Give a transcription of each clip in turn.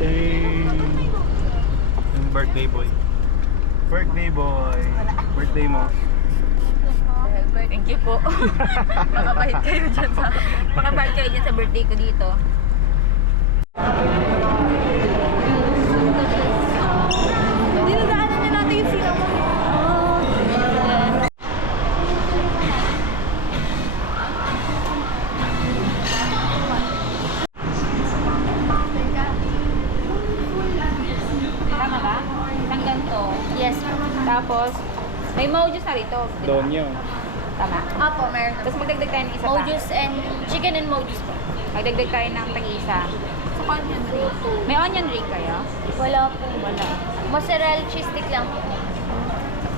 birthday. Yung birthday boy. Birthday boy. Birthday mo. Thank you po. Makabait kayo dyan sa... Makabait kayo dyan sa birthday ko dito. Dinadaanan na natin yung sinaw mo. Tama ba? Isang ganito. Yes. Tapos, may mojus na rito. Donyo. Tama? Apo, meron. Tapos magdagdag tayo ng isa pa. Mojus and chicken and mojus po. Magdagdag tayo ng tag-isa. So, onion ring. May onion ring kayo? Wala po. Wala. Mozzarella cheese stick lang po.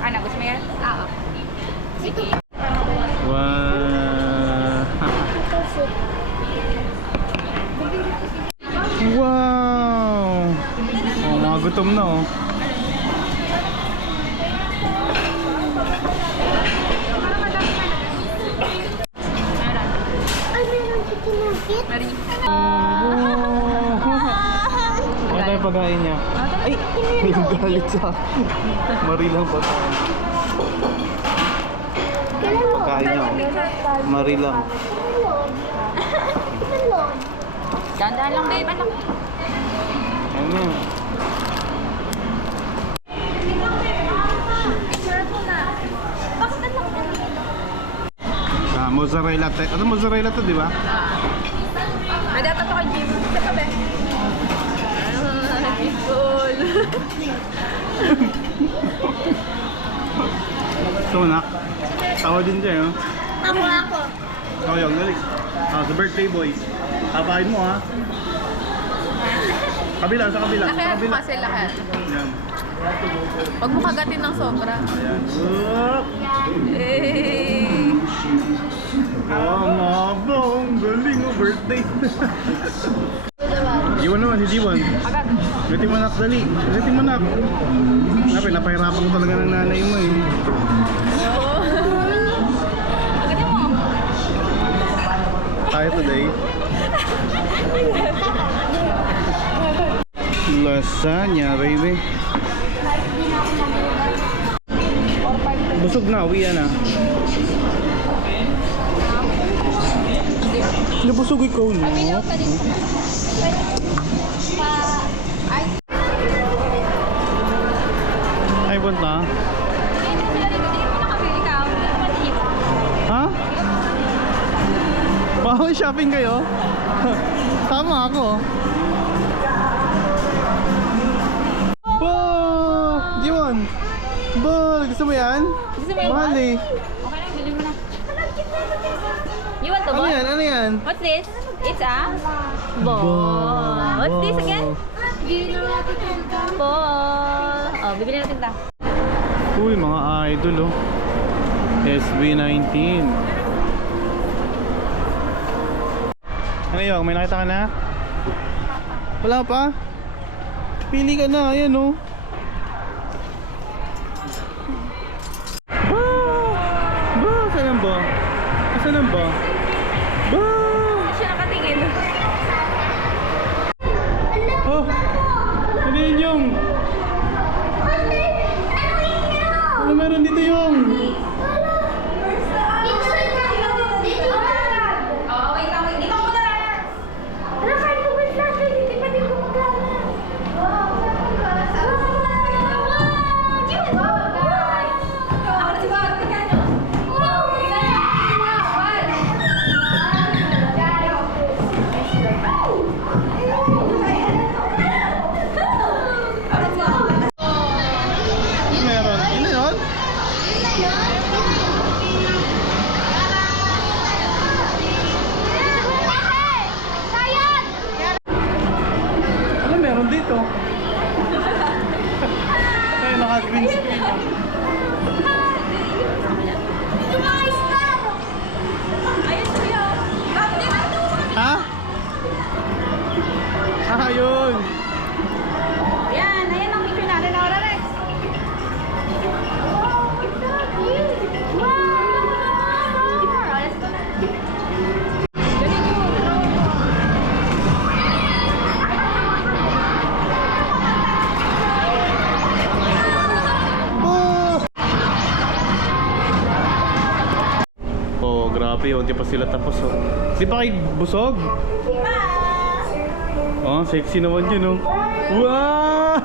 Ano, gusto mo yan? Oo. Sige. Wow. Wow. Oh, mga gutom na oh. Ay, meron chicken nugget. Mari. Ano tayo pagkain niya? Ay! Yung galit sa Mari lang po. Pagkain niya oh. Mari lang. Dahan-dahan lang, babe. Ano? Ano yan? Ah, mozzarella. Ano mozzarella to, di ba? Ay, dapat ako kay Jim. Sa tabi. Cool. Ito nak. Tawa din dyan, oh. Ako. Ikaw yung galing. Ah, sa birthday boy. Kapain mo, ha? Kabila, sa kabila. Sa Lahat kabila. kasi lahat. Yan. Huwag mo kagatin ng sobra. Ayan. Up! Hey! Oh, maba. Ang galing, oh. Birthday. Iwan naman, si Jiwan. Agad. Gating mo nak, dali. Gating mo nak. Napahirapan ko talaga ng nanay mo, eh. Agatin mo. Tayo today. Lasagna, baby. Busog na, uwi na. Nabusog ikaw, no? Ay, punta. Ha? Bawal shopping kayo? Tama ako. Bo! Jiwon! Bo! Gusto mo yan? Gusto mo yan? Mahal eh. Okay lang, bilhin mo na. You want the Ano ball? yan? Ano yan? What's this? It's a ball. What's this again? Ball. Oh, bibili natin ito. Uy, mga idol oh. SB19. Ano yun? May nakita ka na? Wala pa? Pili ka na, ayan oh. Ba! Saan ba? Saan ba? Ba! Hindi siya nakatingin. Oh! Ano yun yung? Ano meron dito yung? Oh, wait lang. Dito ko na lang. Meron. Ano yun? Ano meron dito? Ay, naka-green screen. Ha? Ah, yun. Yan, ayan ang picture natin na Rex. Wow! Grabe yun, di pa sila tapos oh. Di pa kayo busog? Oh, sexy naman yun oh. Wow!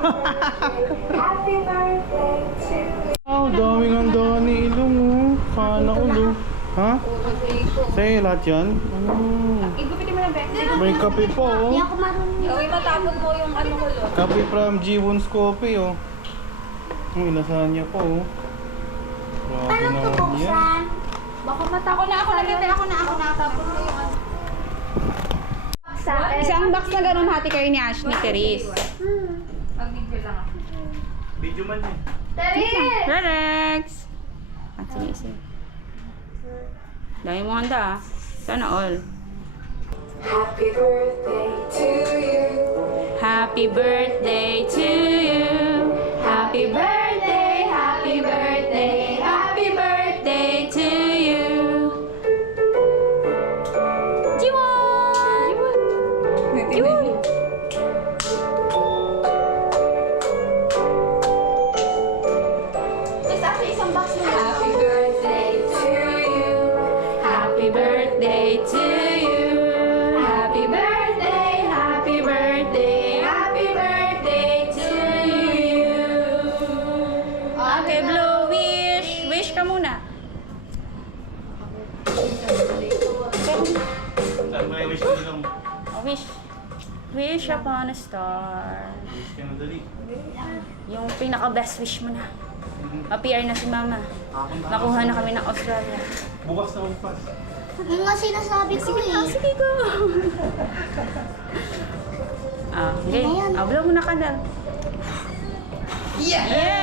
Wow, daming ang dami ilong oh. Sana ulo. Ha? Sa'yo lahat yan? Oh. Igupitin mo na, Beck. May kape po oh. Hindi ako marunong. Uy, matapon mo yung ano ko, lo. Kape from G1's Coffee oh. Uy, lasagna po oh. Grabe Paano ito naman yan. buksan? Baka matapon na ako na, ako na. Tapon mo yung ano. Sa akin. Isang box na ganun hati kayo ni Ash ni Teres. Mag-video lang ako. Video man yan. Rex! At sige. Dami mo handa ah. Sana all. Happy birthday to you. Happy birthday to you. Happy birthday, happy birthday, happy birthday to you. Jiwon! Jiwon! Isang box na Happy birthday to you. Happy birthday to you. Happy birthday, happy birthday, happy birthday to you. Okay, blow wish. Wish ka muna. Saan ba yung wish ko lang? Oh, wish. Wish upon a star. Wish ka na dali. Yung pinaka-best wish mo na. Ma-PR na si Mama. Nakuha na kami ng Australia. Bukas na bukas. Yung nga sinasabi ko eh. Sige, go! Okay. Ayan. Blow mo na ka dal. Yeah!